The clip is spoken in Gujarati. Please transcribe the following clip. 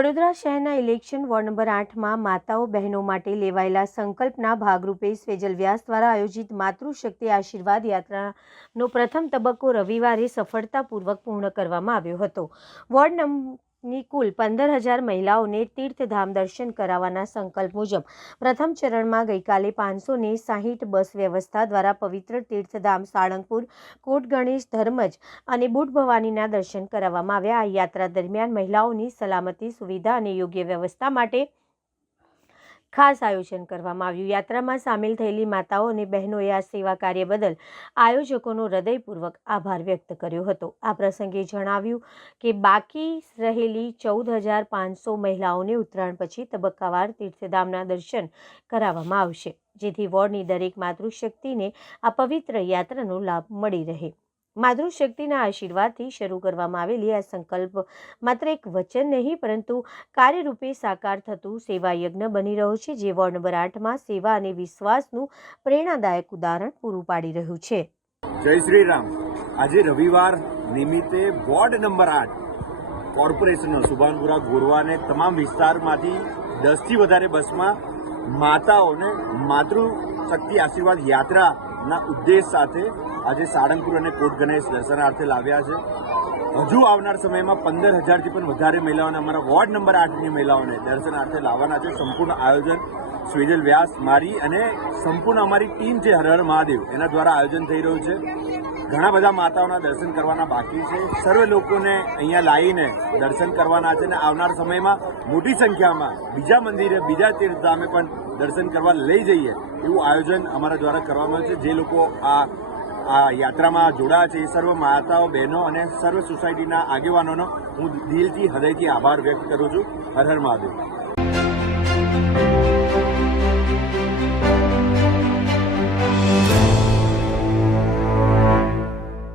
વડોદરા શહેરના ઇલેક્શન વોર્ડ નંબર 8માં માતાઓ બહેનો માટે લેવાયેલા સંકલ્પના ભાગરૂપે સ્વેજલ વ્યાસ દ્વારા આયોજિત માતૃશક્તિ આશીર્વાદ યાત્રાનો પ્રથમ તબક્કો રવિવારે સફળતાપૂર્વક પૂર્ણ કરવામાં આવ્યો હતો। વોર્ડની કુલ 15,000 મહિલાઓને તીર્થધામ દર્શન કરાવવાના સંકલ્પ મુજબ પ્રથમ ચરણમાં ગઈકાલે 560 બસ વ્યવસ્થા દ્વારા પવિત્ર તીર્થધામ સાળંગપુર, કોટ ગણેશ, ધર્મજ અને બુટ ભવાનીના દર્શન કરાવવામાં આવ્યા। આ યાત્રા દરમિયાન મહિલાઓની સલામતી, સુવિધા અને યોગ્ય વ્યવસ્થા માટે ખાસ આયોજન કરવામાં આવ્યું। યાત્રામાં સામેલ થયેલી માતાઓ અને બહેનોએ આ સેવા કાર્ય બદલ આયોજકોનો હૃદયપૂર્વક આભાર વ્યક્ત કર્યો હતો। આ પ્રસંગે જણાવ્યું કે બાકી રહેલી 14,500 મહિલાઓને ઉત્તરાયણ પછી તબક્કાવાર તીર્થધામના દર્શન કરાવવામાં આવશે, જેથી વોર્ડની દરેક માતૃશક્તિને આ પવિત્ર યાત્રાનો લાભ મળી રહે। માતૃશક્તિના આશીર્વાદથી શરૂ કરવામાં આવેલી આ સંકલ્પ માત્ર એક વચન નહીં પરંતુ કાર્યરૂપે સાકાર થતું સેવા યજ્ઞ બની રહ્યો છે, જે વોર્ડ નંબર 8માં સેવા અને વિશ્વાસનું પ્રેરણાદાયક ઉદાહરણ પૂરું પાડી રહ્યું છે। જય શ્રી રામ। આજે રવિવાર નિમિત્તે વોર્ડ નંબર 8 કોર્પોરેશનનો સુભાનપુરા, ગોરવા અને તમામ વિસ્તારમાંથી 10થી વધારે બસમાં માતાઓને માતૃશક્તિ આશીર્વાદ યાત્રાના ઉદ્દેશ સાથે આજે સાળંગપુર અને કોટ ગણેશ દર્શનાર્થે લાવ્યા છે। હજુ આવનાર સમયમાં 15,000થી પણ વધારે મહિલાઓને, અમારા વોર્ડ નંબર 8ની મહિલાઓને દર્શનાર્થે લાવવાના છે। સંપૂર્ણ આયોજન સ્વેજલ વ્યાસ, મારી અને સંપૂર્ણ અમારી ટીમ છે હર હર મહાદેવ, એના દ્વારા આયોજન થઈ રહ્યું છે। ઘણા બધા માતાઓના દર્શન કરવાના બાકી છે। સર્વે લોકોને અહીંયા લાવીને દર્શન કરવાના છે અને આવનાર સમયમાં મોટી સંખ્યામાં બીજા મંદિરે, બીજા તીર્થધામે પણ દર્શન કરવા લઈ જઈએ એવું આયોજન અમારા દ્વારા કરવામાં આવ્યું છે। જે લોકો આ યાત્રામાં જોડાયા છે એ સર્વ માતાઓ, બહેનો અને સર્વ સોસાયટીના આગેવાનોનો હું દિલથી, હૃદયથી આભાર વ્યક્ત કરું છું। હર હર મહાદેવ।